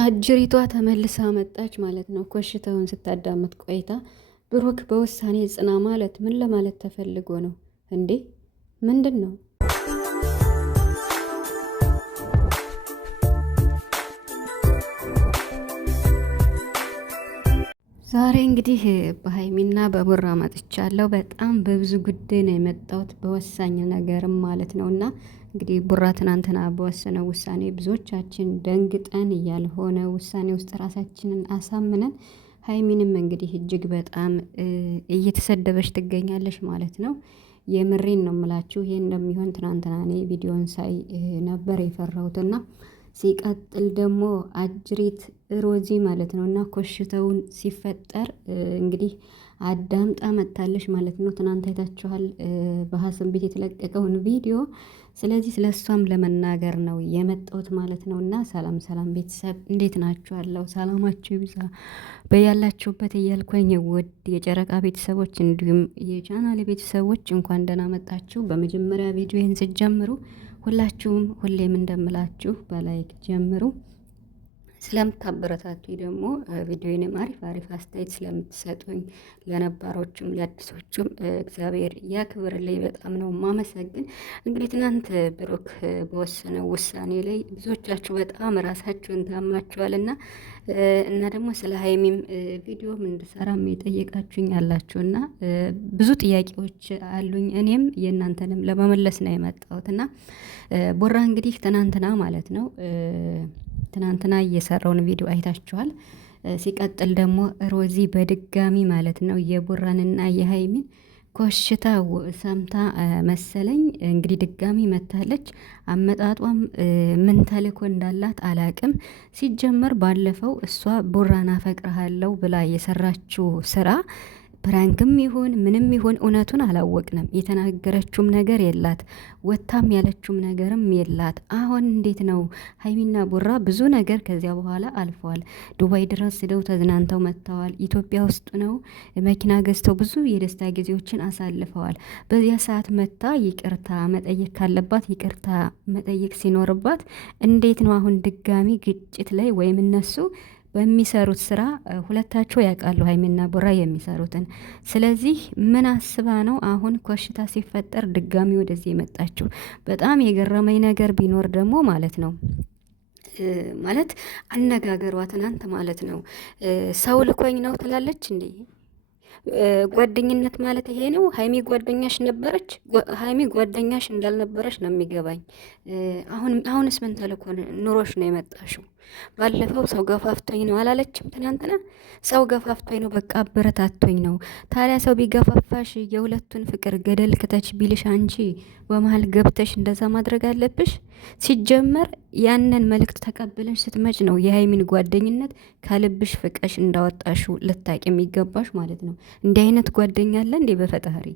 አጅሪቷ ተመልሳ መጣች ማለት ነው። ኮሽታውን ስታዳምጥ ቆይታ ብሩክ በውሳኔ ጽና ማለት ምን ለማለት ተፈልጎ ነው እንዴ? ምንድን ነው? ዛሬ እንግዲህ በሀይሚና በቡራ መጥቻለሁ። በጣም በብዙ ጉዳይ ነው የመጣሁት፣ በወሳኝ ነገርም ማለት ነው። እና እንግዲህ ቡራ ትናንትና በወሰነው ውሳኔ ብዙዎቻችን ደንግጠን ያልሆነ ውሳኔ ውስጥ ራሳችንን አሳምነን፣ ሀይሚንም እንግዲህ እጅግ በጣም እየተሰደበች ትገኛለች ማለት ነው። የምሬን ነው የምላችሁ። ይሄ እንደሚሆን ትናንትና እኔ ቪዲዮን ሳይ ነበር የፈራሁትና ሲቀጥል ደግሞ አጅሪት ሮዚ ማለት ነው እና ኮሽተውን ሲፈጠር እንግዲህ አዳምጣ መታለች ማለት ነው። ትናንት አይታችኋል በሀሰን ቤት የተለቀቀውን ቪዲዮ። ስለዚህ ስለ እሷም ለመናገር ነው የመጣሁት ማለት ነው። እና ሰላም ሰላም ቤተሰብ እንዴት ናችኋለሁ? ሰላማችሁ ይብዛ በያላችሁበት እያልኩኝ ውድ የጨረቃ ቤተሰቦች እንዲሁም የቻናል ቤተሰቦች እንኳን ደህና መጣችሁ። በመጀመሪያ ቪዲዮን ስትጀምሩ ሁላችሁም ሁሌም እንደምላችሁ በላይክ ጀምሩ። ስለምታበረታቱኝ ደግሞ ቪዲዮንም አሪፍ አስተያየት ስለምትሰጡኝ ለነባሮችም ለአዲሶቹም እግዚአብሔር ያክብርልኝ። በጣም ነው ማመሰግን። እንግዲህ ትናንት ብሩክ በወሰነው ውሳኔ ላይ ብዙዎቻችሁ በጣም ራሳችሁን ታማችኋል እና ደግሞ ስለ ሀይሚም ቪዲዮም እንድሰራም የጠየቃችሁኝ አላችሁና ብዙ ጥያቄዎች አሉኝ። እኔም የእናንተንም ለመመለስ ነው የመጣሁት እና ቦራ እንግዲህ ትናንትና ማለት ነው ትናንትና እየሰራውን ቪዲዮ አይታችኋል። ሲቀጥል ደግሞ ሮዚ በድጋሚ ማለት ነው የቡራንና የሀይሚን ኮሽታ ሰምታ መሰለኝ እንግዲህ ድጋሚ መታለች። አመጣጧም ምን ተልኮ እንዳላት አላቅም። ሲጀመር ባለፈው እሷ ቡራን አፈቅርሃለሁ ብላ የሰራችው ስራ ፕራንክም ይሁን ምንም ይሁን እውነቱን አላወቅንም። የተናገረችውም ነገር የላት፣ ወታም ያለችውም ነገርም የላት። አሁን እንዴት ነው ሀይሚና ቡራ ብዙ ነገር ከዚያ በኋላ አልፈዋል። ዱባይ ድረስ ሄደው ተዝናንተው መጥተዋል። ኢትዮጵያ ውስጥ ነው መኪና ገዝተው ብዙ የደስታ ጊዜዎችን አሳልፈዋል። በዚያ ሰዓት መታ ይቅርታ መጠየቅ ካለባት ይቅርታ መጠየቅ ሲኖርባት እንዴት ነው አሁን ድጋሚ ግጭት ላይ ወይም እነሱ በሚሰሩት ስራ ሁለታቸው ያውቃሉ ሀይሚና ቡራ የሚሰሩትን። ስለዚህ ምን አስባ ነው አሁን ኮሽታ ሲፈጠር ድጋሚ ወደዚህ የመጣችው? በጣም የገረመኝ ነገር ቢኖር ደግሞ ማለት ነው ማለት አነጋገሯ ትናንት ማለት ነው ሰው ልኮኝ ነው ትላለች እንዴ? ጓደኝነት ማለት ይሄ ነው? ሀይሚ ጓደኛሽ ነበረች? ሀይሚ ጓደኛሽ እንዳልነበረች ነው የሚገባኝ። አሁንስ ምን ተልኮ ኑሮሽ ነው የመጣሽው? ባለፈው ሰው ገፋፍቶኝ ነው አላለችም? ትናንትና ሰው ገፋፍቶኝ ነው በቃ አበረታቶኝ ነው። ታዲያ ሰው ቢገፋፋሽ የሁለቱን ፍቅር ገደል ክተች ቢልሽ አንቺ በመሀል ገብተሽ እንደዛ ማድረግ አለብሽ? ሲጀመር ያንን መልእክት ተቀብለሽ ስትመጭ ነው የሀይሚን ጓደኝነት ከልብሽ ፍቀሽ እንዳወጣሽው ልታቂ የሚገባሽ ማለት ነው። እንዲህ አይነት ጓደኛ አለ እንዴ በፈጣሪ?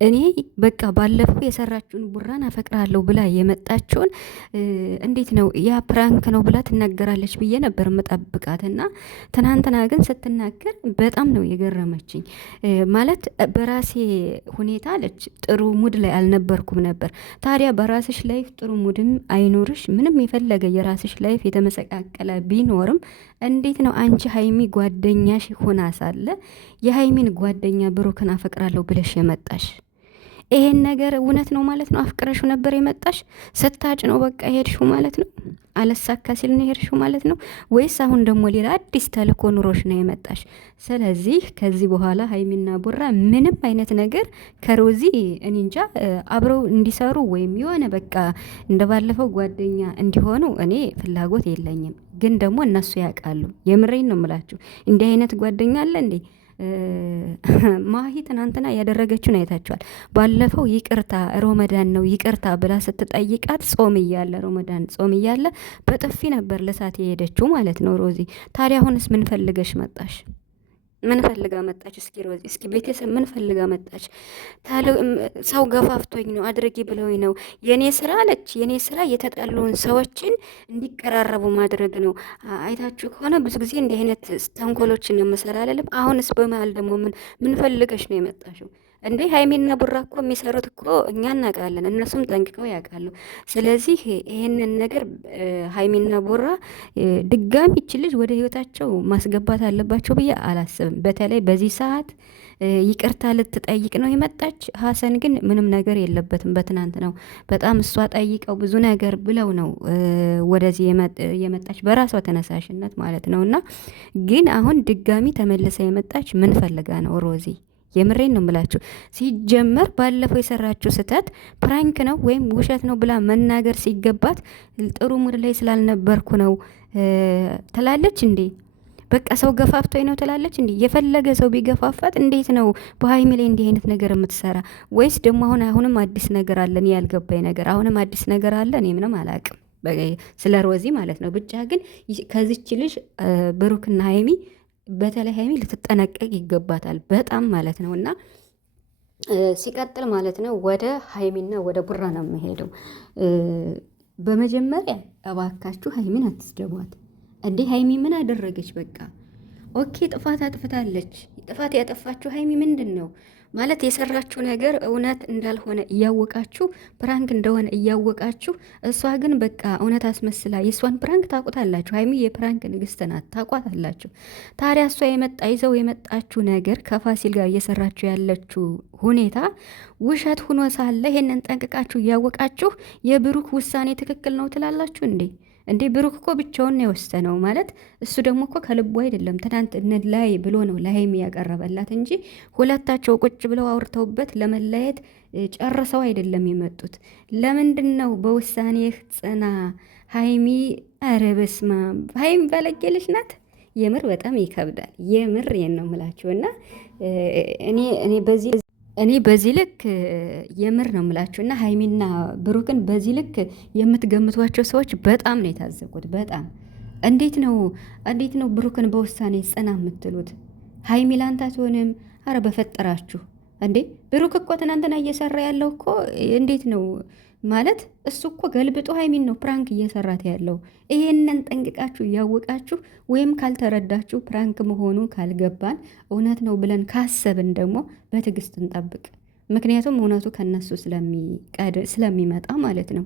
እኔ በቃ ባለፈው የሰራችውን ቡራን አፈቅራለሁ ብላ የመጣችውን እንዴት ነው ያ ፕራንክ ነው ብላ ትናገራለች ብዬ ነበር መጠብቃትና ትናንትና ግን ስትናገር በጣም ነው የገረመችኝ። ማለት በራሴ ሁኔታ አለች ጥሩ ሙድ ላይ አልነበርኩም ነበር። ታዲያ በራስሽ ላይፍ ጥሩ ሙድም አይኖርሽ ምንም የፈለገ የራስሽ ላይፍ የተመሰቃቀለ ቢኖርም እንዴት ነው አንቺ ሀይሚ ጓደኛሽ ሆና ሳለ የሀይሚን ጓደኛ ብሩክን አፈቅራለሁ ብለሽ የመጣሽ? ይሄን ነገር እውነት ነው ማለት ነው? አፍቅረሹ ነበር የመጣሽ? ስታጭ ነው በቃ ሄድሹ ማለት ነው? አለሳካ ሲል ነው ሄድሹ ማለት ነው? ወይስ አሁን ደግሞ ሌላ አዲስ ተልኮ ኑሮሽ ነው የመጣሽ? ስለዚህ ከዚህ በኋላ ሀይሚና ቡራ ምንም አይነት ነገር ከሮዚ እኔ እንጃ አብረው እንዲሰሩ ወይም የሆነ በቃ እንደባለፈው ጓደኛ እንዲሆኑ እኔ ፍላጎት የለኝም። ግን ደግሞ እነሱ ያውቃሉ። የምሬን ነው የምላችሁ። እንዲህ አይነት ጓደኛ አለ እንዴ? ማሂ ትናንትና ያደረገችውን አይታችኋል። ባለፈው ይቅርታ ሮመዳን ነው ይቅርታ ብላ ስትጠይቃት ጾም እያለ ሮመዳን ጾም እያለ በጥፊ ነበር ለሳት የሄደችው ማለት ነው ሮዚ። ታዲያ አሁንስ ምን ፈልገሽ መጣሽ? ምን ፈልጋ መጣች? እስኪ ሮዚ፣ እስኪ ቤተሰብ ምን ፈልጋ መጣች? ሰው ገፋፍቶኝ ነው አድርጊ ብለውኝ ነው የኔ ስራ አለች። የኔ ስራ የተጣሉን ሰዎችን እንዲቀራረቡ ማድረግ ነው። አይታችሁ ከሆነ ብዙ ጊዜ እንዲህ አይነት ተንኮሎችን የምሰራ አለለም። አሁንስ በመሀል ደግሞ ምን ፈልገሽ ነው የመጣሽው? እንዴ ሀይሚና ቡራ እኮ የሚሰሩት እኮ እኛ እናውቃለን፣ እነሱም ጠንቅቀው ያውቃሉ። ስለዚህ ይሄንን ነገር ሀይሚና ቡራ ድጋሚ ይች ልጅ ወደ ህይወታቸው ማስገባት አለባቸው ብዬ አላስብም። በተለይ በዚህ ሰዓት ይቅርታ ልትጠይቅ ነው የመጣች። ሀሰን ግን ምንም ነገር የለበትም። በትናንት ነው በጣም እሷ ጠይቀው ብዙ ነገር ብለው ነው ወደዚህ የመጣች በራሷ ተነሳሽነት ማለት ነው። እና ግን አሁን ድጋሚ ተመልሳ የመጣች ምን ፈልጋ ነው ሮዚ? የምሬን ነው የምላችሁ። ሲጀመር ባለፈው የሰራችው ስህተት ፕራንክ ነው ወይም ውሸት ነው ብላ መናገር ሲገባት ጥሩ ሙድ ላይ ስላልነበርኩ ነው ትላለች እንዴ? በቃ ሰው ገፋፍቶኝ ነው ትላለች እንዴ? የፈለገ ሰው ቢገፋፋት እንዴት ነው በሀይሚ ላይ እንዲህ አይነት ነገር የምትሰራ? ወይስ ደግሞ አሁንም አዲስ ነገር አለ? እኔ ያልገባኝ ነገር አሁንም አዲስ ነገር አለ። እኔ ምንም አላቅም ስለ ሮዚ ማለት ነው። ብቻ ግን ከዚች ልጅ ብሩክና ሀይሚ በተለይ ሀይሚ ልትጠነቀቅ ይገባታል በጣም ማለት ነው። እና ሲቀጥል ማለት ነው ወደ ሀይሚና ወደ ቡራ ነው የምሄደው። በመጀመሪያ እባካችሁ ሀይሚን አትስደቧት እንዴ! ሀይሚ ምን አደረገች? በቃ ኦኬ ጥፋት አጥፍታለች። ጥፋት ያጠፋችሁ ሀይሚ ምንድን ነው ማለት የሰራችሁ ነገር እውነት እንዳልሆነ እያወቃችሁ ፕራንክ እንደሆነ እያወቃችሁ፣ እሷ ግን በቃ እውነት አስመስላ የእሷን ፕራንክ ታውቁታላችሁ። ሀይሚ የፕራንክ ንግስት ናት፣ ታውቋታላችሁ። ታዲያ እሷ ይዘው የመጣችሁ ነገር ከፋሲል ጋር እየሰራችሁ ያለችው ሁኔታ ውሸት ሁኖ ሳለ ይሄንን ጠንቅቃችሁ እያወቃችሁ የብሩክ ውሳኔ ትክክል ነው ትላላችሁ እንዴ? እንዴ ብሩክ እኮ ብቻውን ነው የወሰነው ማለት እሱ ደግሞ እኮ ከልቡ አይደለም። ትናንት ላይ ብሎ ነው ለሀይሚ ያቀረበላት እንጂ ሁለታቸው ቁጭ ብለው አውርተውበት ለመለየት ጨርሰው አይደለም የመጡት። ለምንድን ነው በውሳኔህ ጽና ሀይሚ? ኧረ በስመ አብ! ሀይሚ ባለጌ ናት። የምር በጣም ይከብዳል። የምር ነው የምላችሁ እና እኔ በዚህ ልክ የምር ነው የምላችሁ እና ሀይሚና ብሩክን በዚህ ልክ የምትገምቷቸው ሰዎች በጣም ነው የታዘቁት። በጣም እንዴት ነው ብሩክን በውሳኔ ጽና የምትሉት? ሀይሚ ላንተ አትሆንም። አረ በፈጠራችሁ እንዴ! ብሩክ እኮ ትናንትና እየሰራ ያለው እኮ እንዴት ነው ማለት እሱ እኮ ገልብጦ ሀይሚን ነው ፕራንክ እየሰራት ያለው። ይሄንን ጠንቅቃችሁ እያወቃችሁ ወይም ካልተረዳችሁ ፕራንክ መሆኑ ካልገባን እውነት ነው ብለን ካሰብን ደግሞ በትዕግስት እንጠብቅ። ምክንያቱም እውነቱ ከነሱ ስለሚመጣ ማለት ነው።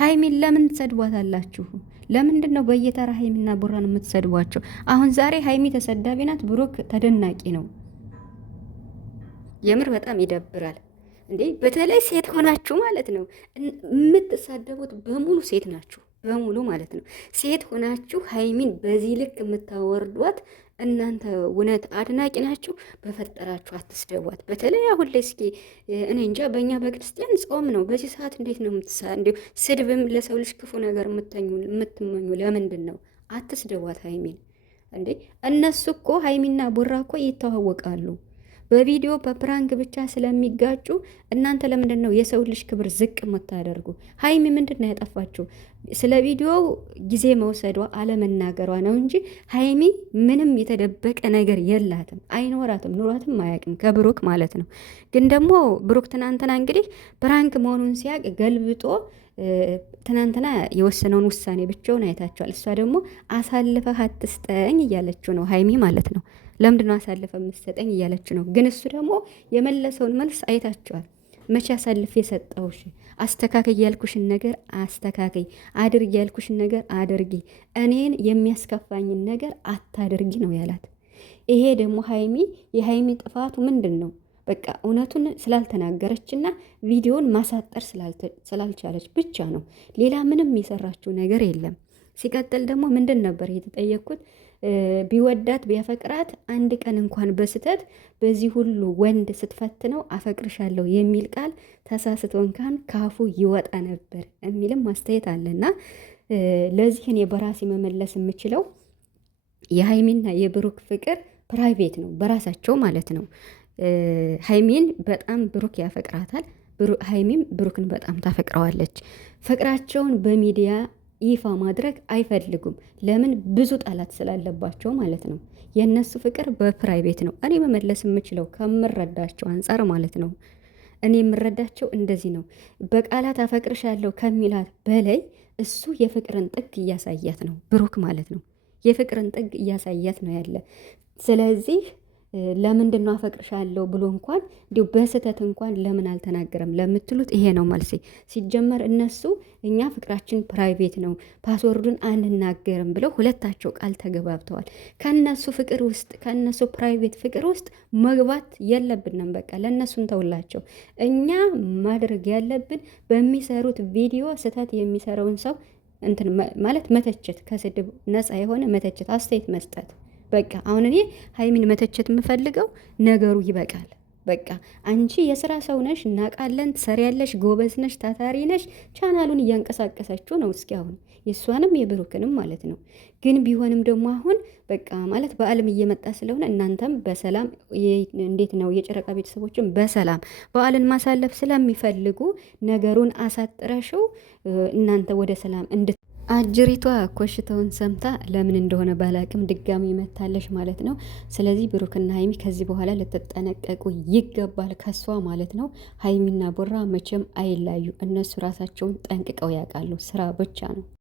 ሀይሚን ለምን ትሰድቧታላችሁ? ለምንድን ነው በየተራ ሀይሚና ቡራን የምትሰድቧቸው? አሁን ዛሬ ሀይሚ ተሰዳቢ ናት፣ ብሩክ ተደናቂ ነው። የምር በጣም ይደብራል። እንዴ በተለይ ሴት ሆናችሁ ማለት ነው የምትሳደቡት በሙሉ ሴት ናችሁ፣ በሙሉ ማለት ነው። ሴት ሆናችሁ ሀይሚን በዚህ ልክ የምታወርዷት እናንተ እውነት አድናቂ ናችሁ? በፈጠራችሁ አትስደቧት። በተለይ አሁን ላይ እስኪ እኔ እንጃ በእኛ በክርስቲያን ጾም ነው በዚህ ሰዓት እንዴት ነው እንዲሁ ስድብም ለሰው ልጅ ክፉ ነገር የምትመኙ ለምንድን ነው? አትስደቧት ሀይሚን። እንዴ እነሱ እኮ ሀይሚና ቡራ እኮ ይተዋወቃሉ። በቪዲዮ በፕራንክ ብቻ ስለሚጋጩ እናንተ ለምንድን ነው የሰው ልጅ ክብር ዝቅ የምታደርጉ? ሀይሚ ምንድን ነው ያጠፋችው? ስለ ቪዲዮው ጊዜ መውሰዷ አለመናገሯ ነው እንጂ ሀይሚ ምንም የተደበቀ ነገር የላትም፣ አይኖራትም፣ ኑሯትም አያውቅም ከብሩክ ማለት ነው። ግን ደግሞ ብሩክ ትናንትና እንግዲህ ፕራንክ መሆኑን ሲያቅ ገልብጦ ትናንትና የወሰነውን ውሳኔ ብቻውን አይታችኋል። እሷ ደግሞ አሳልፈህ አትስጠኝ እያለችው ነው ሀይሚ ማለት ነው። ለምንድነው አሳልፈ የምትሰጠኝ እያለች ነው። ግን እሱ ደግሞ የመለሰውን መልስ አይታችኋል። መቼ አሳልፍ የሰጠውሽ? አስተካከይ ያልኩሽን ነገር አስተካከይ፣ አድርጊ ያልኩሽን ነገር አድርጊ፣ እኔን የሚያስከፋኝን ነገር አታድርጊ ነው ያላት። ይሄ ደግሞ የሀይሚ ጥፋቱ ምንድን ነው? በቃ እውነቱን ስላልተናገረችና ቪዲዮን ማሳጠር ስላልቻለች ብቻ ነው። ሌላ ምንም የሰራችው ነገር የለም። ሲቀጥል ደግሞ ምንድን ነበር የተጠየቅኩት? ቢወዳት ቢያፈቅራት አንድ ቀን እንኳን በስተት በዚህ ሁሉ ወንድ ስትፈትነው አፈቅርሻለሁ የሚል ቃል ተሳስቶ እንኳን ካፉ ይወጣ ነበር የሚልም ማስተያየት አለና ለዚህ እኔ በራሴ መመለስ የምችለው የሀይሚና የብሩክ ፍቅር ፕራይቬት ነው፣ በራሳቸው ማለት ነው። ሀይሚን በጣም ብሩክ ያፈቅራታል፣ ሀይሚም ብሩክን በጣም ታፈቅረዋለች። ፍቅራቸውን በሚዲያ ይፋ ማድረግ አይፈልጉም። ለምን? ብዙ ጠላት ስላለባቸው ማለት ነው። የእነሱ ፍቅር በፕራይቬት ነው። እኔ መመለስ የምችለው ከምረዳቸው አንጻር ማለት ነው። እኔ የምረዳቸው እንደዚህ ነው። በቃላት አፈቅርሻለሁ ከሚላት በላይ እሱ የፍቅርን ጥግ እያሳያት ነው፣ ብሩክ ማለት ነው። የፍቅርን ጥግ እያሳያት ነው ያለ። ስለዚህ ለምንድን ነው አፈቅርሻለሁ ብሎ እንኳን እንዲሁ በስህተት እንኳን ለምን አልተናገረም ለምትሉት ይሄ ነው መልሴ። ሲጀመር እነሱ እኛ ፍቅራችን ፕራይቬት ነው ፓስወርዱን አንናገርም ብለው ሁለታቸው ቃል ተገባብተዋል። ከነሱ ፍቅር ውስጥ ከነሱ ፕራይቬት ፍቅር ውስጥ መግባት የለብንም። በቃ ለእነሱ እንተውላቸው። እኛ ማድረግ ያለብን በሚሰሩት ቪዲዮ ስህተት የሚሰራውን ሰው እንትን ማለት መተቸት፣ ከስድብ ነፃ የሆነ መተቸት፣ አስተያየት መስጠት። በቃ አሁን እኔ ሀይሚን መተቸት የምፈልገው ነገሩ ይበቃል። በቃ አንቺ የስራ ሰው ነሽ፣ እናውቃለን፣ ትሰሪያለሽ፣ ጎበዝ ነሽ፣ ታታሪ ነሽ። ቻናሉን እያንቀሳቀሰችው ነው። እስኪ አሁን የእሷንም የብሩክንም ማለት ነው። ግን ቢሆንም ደግሞ አሁን በቃ ማለት በዓልም እየመጣ ስለሆነ እናንተም በሰላም እንዴት ነው የጨረቃ ቤተሰቦችን በሰላም በዓልን ማሳለፍ ስለሚፈልጉ ነገሩን አሳጥረሽው እናንተ ወደ ሰላም አጅሪቷ ኮሽታውን ሰምታ ለምን እንደሆነ ባላቅም ድጋሚ መታለሽ ማለት ነው። ስለዚህ ብሩክና ሀይሚ ከዚህ በኋላ ልትጠነቀቁ ይገባል፣ ከሷ ማለት ነው። ሀይሚና ቦራ መቼም አይላዩ። እነሱ ራሳቸውን ጠንቅቀው ያውቃሉ። ስራ ብቻ ነው።